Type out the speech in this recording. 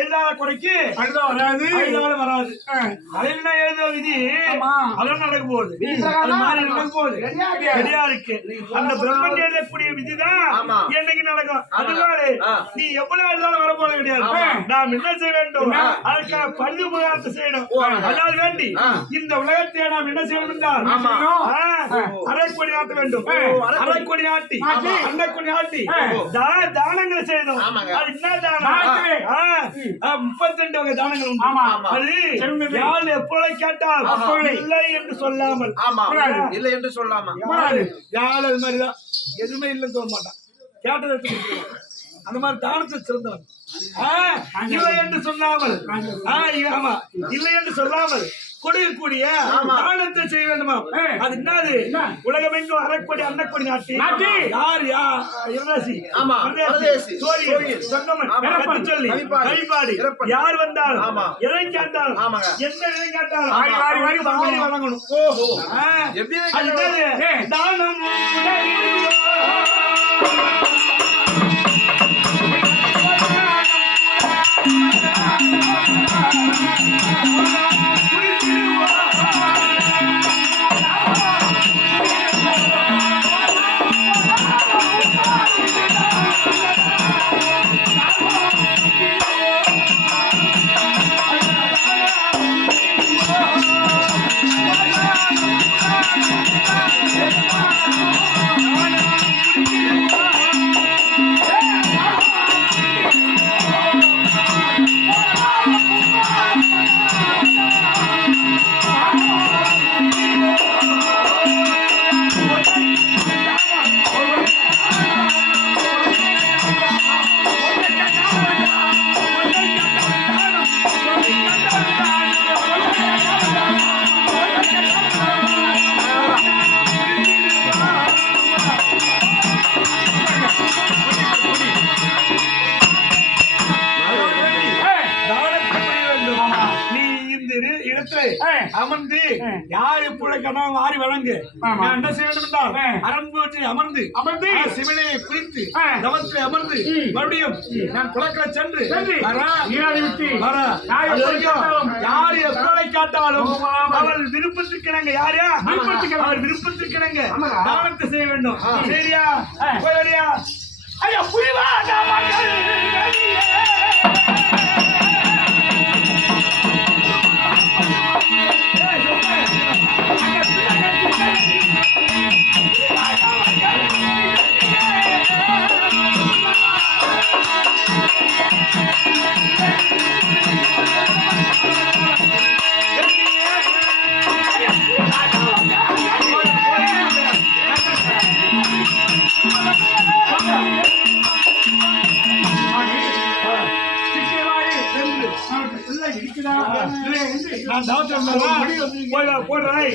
எழுதாத குறைக்கு வராது வராது. என்ன எழுத விதி அதெல்லாம் நடக்க போகுது. அது மாதிரி நடக்க போகுது சரியா இருக்கு. அந்த பிரம்மன் எழுதக்கூடிய விதிதான் என்னைக்கு நடக்கும். அதனால நீ எவ்வளவு எழுதாலும் வரப்போறது கிடையாது. நாம் என்ன செய்ய வேண்டும்? அதுக்காக பள்ளி உபகாரத்தை செய்யணும். அதனால் வேண்டி இந்த உலகத்தை நாம் என்ன செய்யணும் என்றால் அரைக்கொடி ஆட்ட வேண்டும். அரைக்கொடி ஆட்டி அண்டக்கொடி ஆட்டி தானங்களை செய்யணும். அது என்ன தானம்? 32 வகை தானங்கள் உண்டு. அது யார் எப்பொழுது கேட்டால் இல்லை என்று சொல்லாமல் இல்லை என்று சொல்லாம யார் அது மாதிரிதான் எதுவுமே இல்லைன்னு சொல்ல மாட்டான். கேட்டதை அந்த மாதிரி தானத்தை சிறந்தவன். இல்லை என்று சொல்லாமல் ஆமா இல்லை என்று சொல்லாமல் கொடுக்கக்கூடிய தானத்தை செய்ய வேண்டுமா? அது என்னது? உலகமெங்கும் அரைக்கொடி அன்னக்கொடி நாட்டி யார் சொல்லி வழிபாடு யார் வந்தாலும் எதை கேட்டாலும் எந்த இதை கேட்டாலும் வழங்கணும். தானம் அமர்ந்து யார் எப்பொழுது வாரி வழங்கு என்ன செய்ய வேண்டும் என்றால் அரண்மனை அமர்ந்து அமர்ந்து சிவனை குறித்து தவத்தில் அமர்ந்து மறுபடியும் நான் குளக்கலை சென்று யார் எப்பொழுதை காட்டாலும் அவள் விருப்பத்திற்கிணங்க யாரா அவள் விருப்பத்திற்கிணங்க தானத்தை செய்ய வேண்டும். சரியா போயா ஐயா புரிவா நான் போடுறேன்.